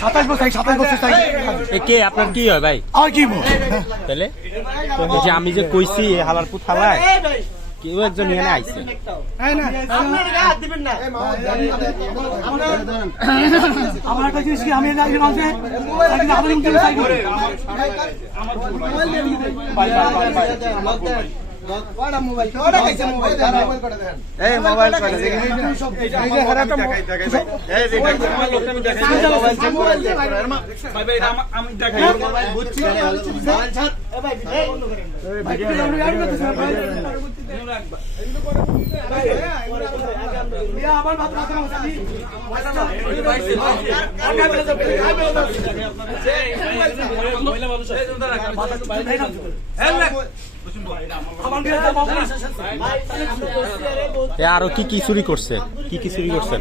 সাতাশ বছর কে আপনার কি হয় ভাই? আর কি তাহলে যে আমি যে কইছি হালারপুর থালায় কেউ একজন এখানে আইছে। আমার একটা জিনিস কি আমি আরো কি কি চুরি করছে, কি কি চুরি করছেন?